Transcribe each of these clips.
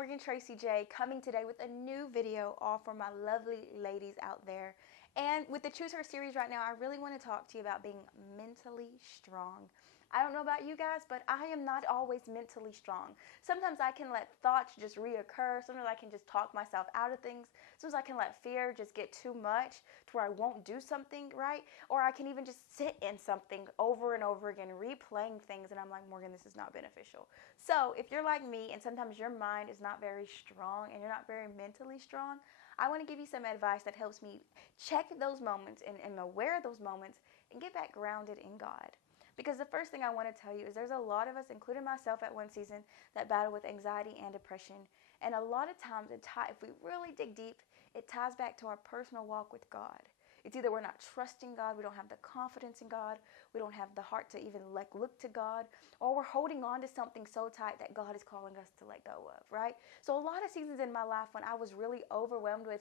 Morgan Tracy J coming today with a new video all for my lovely ladies out there. And with the Choose Her series right now, I really want to talk to you about being mentally strong. I don't know about you guys, but I am not always mentally strong. Sometimes I can let thoughts just reoccur. Sometimes I can just talk myself out of things. Sometimes I can let fear just get too much to where I won't do something right. Or I can even just sit in something over and over again, replaying things, and I'm like, Morgan, this is not beneficial. So if you're like me and sometimes your mind is not very strong and you're not very mentally strong, I want to give you some advice that helps me check those moments and am aware of those moments and get back grounded in God. Because the first thing I want to tell you is there's a lot of us, including myself at one season, that battle with anxiety and depression. And a lot of times, if we really dig deep, it ties back to our personal walk with God. It's either we're not trusting God, we don't have the confidence in God, we don't have the heart to even look to God, or we're holding on to something so tight that God is calling us to let go of, right? So a lot of seasons in my life when I was really overwhelmed with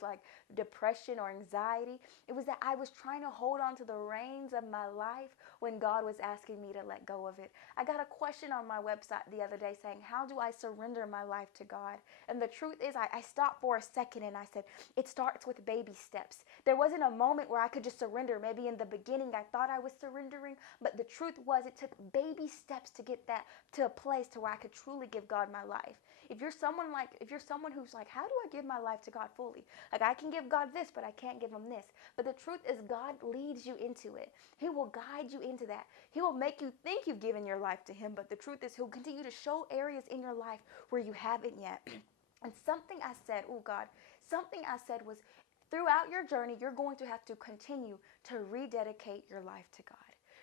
depression or anxiety, it was that I was trying to hold on to the reins of my life when God was asking me to let go of it. I got a question on my website the other day saying, how do I surrender my life to God? And the truth is I stopped for a second and I said, it starts with baby steps. There wasn't a moment where I could just surrender. Maybe in the beginning I thought I was surrendering, but the truth was it took baby steps to get that to a place to where I could truly give God my life. If you're someone who's like, how do I give my life to God fully? Like, I can give God this, but I can't give him this. But the truth is God leads you into it. He will guide you into that. He will make you think you've given your life to him, but the truth is he'll continue to show areas in your life where you haven't yet. And something I said was, throughout your journey, you're going to have to continue to rededicate your life to God.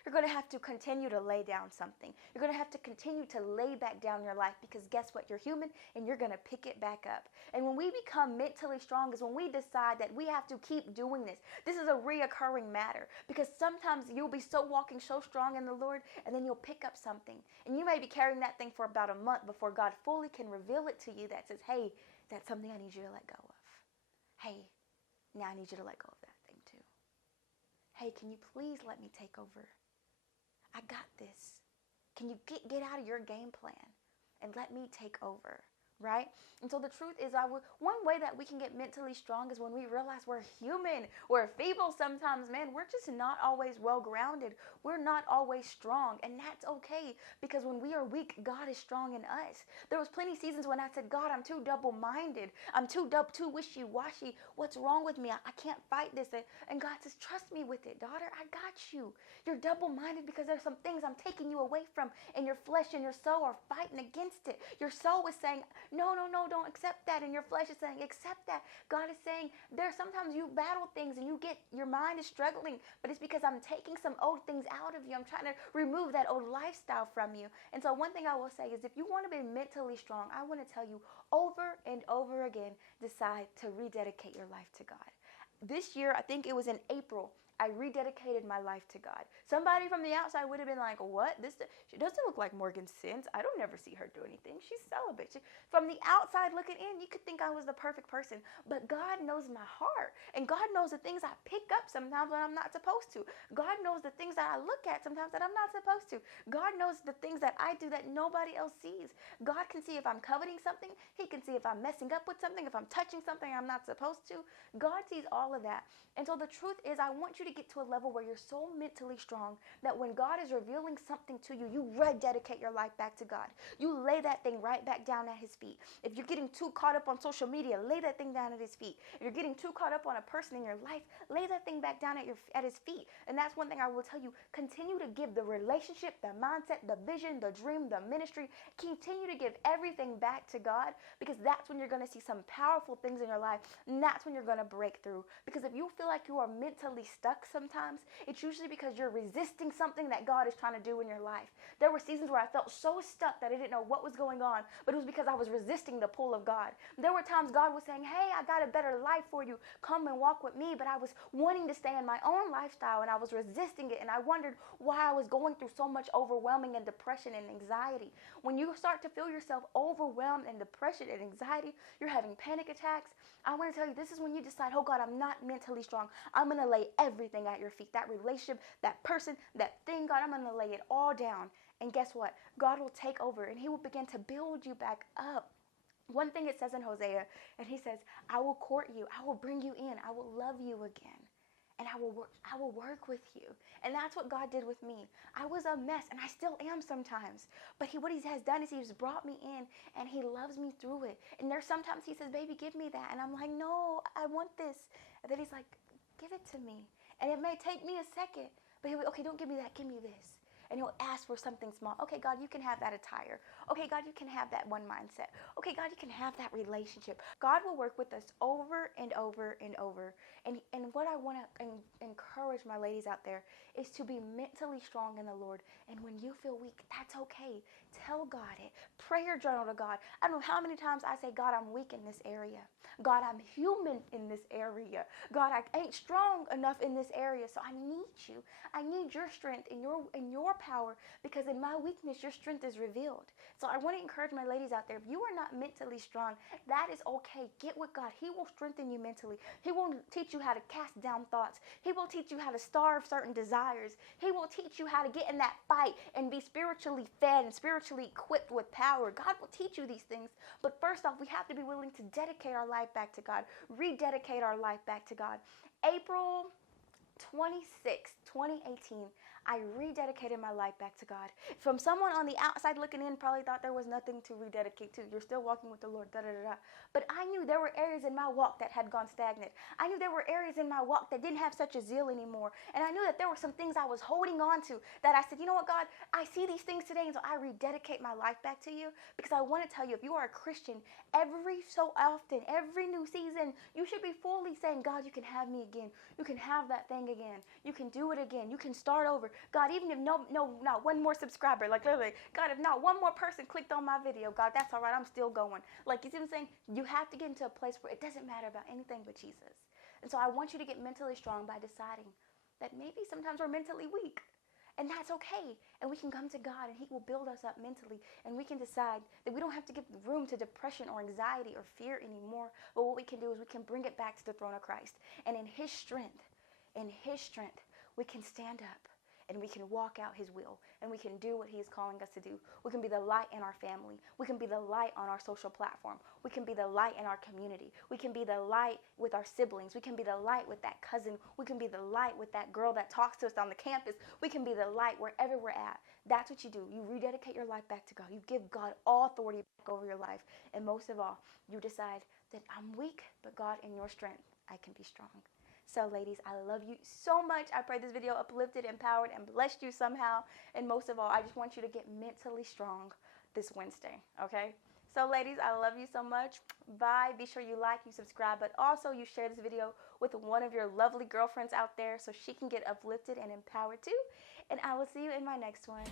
You're going to have to continue to lay down something. You're going to have to continue to lay back down your life because guess what? You're human and you're going to pick it back up. And when we become mentally strong is when we decide that we have to keep doing this. This is a reoccurring matter because sometimes you'll be walking so strong in the Lord and then you'll pick up something. And you may be carrying that thing for about a month before God fully can reveal it to you that says, hey, that's something I need you to let go of. Hey, now I need you to let go of that thing too. Hey, can you please let me take over? I got this. Can you get out of your game plan and let me take over, right? And so the truth is, one way that we can get mentally strong is when we realize we're human. We're feeble sometimes, man. We're just not always well-grounded. We're not always strong, and that's okay because when we are weak, God is strong in us. There was plenty of seasons when I said, God, I'm too double-minded. I'm too wishy-washy. What's wrong with me? I can't fight this. And God says, trust me with it, daughter. I got you. You're double-minded because there's some things I'm taking you away from, and your flesh and your soul are fighting against it. Your soul is saying, no, don't accept that. And your flesh is saying, accept that. God is saying, sometimes you battle things and your mind is struggling, but it's because I'm taking some old things out of you. I'm trying to remove that old lifestyle from you. And so one thing I will say is if you want to be mentally strong, I want to tell you over and over again, decide to rededicate your life to God. This year, I think it was in April, I rededicated my life to God. Somebody from the outside would have been like, what? She doesn't look like Morgan sins. I don't ever see her do anything. She's celibate. From the outside looking in, you could think I was the perfect person. But God knows my heart. And God knows the things I pick up sometimes when I'm not supposed to. God knows the things that I look at sometimes that I'm not supposed to. God knows the things that I do that nobody else sees. God can see if I'm coveting something. He can see if I'm messing up with something, if I'm touching something I'm not supposed to. God sees all of that. And so the truth is, I want you to get to a level where you're so mentally strong that when God is revealing something to you, you rededicate your life back to God. You lay that thing right back down at his feet. If you're getting too caught up on social media, lay that thing down at his feet. If you're getting too caught up on a person in your life, lay that thing back down at his feet. And that's one thing I will tell you. Continue to give the relationship, the mindset, the vision, the dream, the ministry. Continue to give everything back to God because that's when you're going to see some powerful things in your life. And that's when you're going to break through. Because if you feel like you are mentally stuck sometimes, it's usually because you're resisting something that God is trying to do in your life. There were seasons where I felt so stuck that I didn't know what was going on, but it was because I was resisting the pull of God. There were times God was saying, hey, I got a better life for you. Come and walk with me. But I was wanting to stay in my own lifestyle and I was resisting it. And I wondered why I was going through so much overwhelming and depression and anxiety. When you start to feel yourself overwhelmed and depression and anxiety, you're having panic attacks. I want to tell you, this is when you decide, oh God, I'm not mentally strong. I'm going to lay everything at your feet. That relationship, that person, that thing, God, I'm going to lay it all down. And guess what? God will take over and he will begin to build you back up. One thing it says in Hosea, and he says, I will court you, I will bring you in, I will love you again, and I will work with you. And that's what God did with me. I was a mess, and I still am sometimes. But what he has done is he's brought me in, and he loves me through it. And there's sometimes he says, baby, give me that. And I'm like, no, I want this. And then he's like, give it to me. And it may take me a second, but he'll be, okay, don't give me that, give me this. And he'll ask for something small. Okay, God, you can have that attire. Okay, God, you can have that one mindset. Okay, God, you can have that relationship. God will work with us over and over and over. And what I want to encourage my ladies out there is to be mentally strong in the Lord. And when you feel weak, that's okay. Tell God it. Prayer journal to God. I don't know how many times I say, God, I'm weak in this area. God, I'm human in this area. God, I ain't strong enough in this area, so I need you. I need your strength and your power, because in my weakness, your strength is revealed. So I want to encourage my ladies out there, if you are not mentally strong, that is okay. Get with God. He will strengthen you mentally. He will teach you how to cast down thoughts. He will teach you how to starve certain desires. He will teach you how to get in that fight and be spiritually fed and spiritually equipped with power. God will teach you these things. But first off, we have to be willing to dedicate our life back to God, rededicate our life back to God. April 26, 2018, I rededicated my life back to God. From someone on the outside looking in, probably thought there was nothing to rededicate to. You're still walking with the Lord, da da da da. But I knew there were areas in my walk that had gone stagnant. I knew there were areas in my walk that didn't have such a zeal anymore. And I knew that there were some things I was holding on to that I said, you know what, God, I see these things today, and so I rededicate my life back to you. Because I want to tell you, if you are a Christian, every so often, every new season, you should be fully saying, God, you can have me again. You can have that thing again. You can do it again. You can start over. God, even if not one more subscriber, like literally, God, if not one more person clicked on my video, God, that's all right. I'm still going. Like, you see what I'm saying? You have to get into a place where it doesn't matter about anything but Jesus. And so I want you to get mentally strong by deciding that maybe sometimes we're mentally weak. And that's okay. And we can come to God, and he will build us up mentally. And we can decide that we don't have to give room to depression or anxiety or fear anymore. But what we can do is we can bring it back to the throne of Christ. And in his strength, we can stand up and we can walk out his will, and we can do what he is calling us to do. We can be the light in our family. We can be the light on our social platform. We can be the light in our community. We can be the light with our siblings. We can be the light with that cousin. We can be the light with that girl that talks to us on the campus. We can be the light wherever we're at. That's what you do. You rededicate your life back to God. You give God all authority back over your life. And most of all, you decide that I'm weak, but God, in your strength, I can be strong. So ladies, I love you so much. I pray this video uplifted, empowered, and blessed you somehow. And most of all, I just want you to get mentally strong this Wednesday, okay? So ladies, I love you so much. Bye. Be sure you like, you subscribe, but also you share this video with one of your lovely girlfriends out there so she can get uplifted and empowered too. And I will see you in my next one.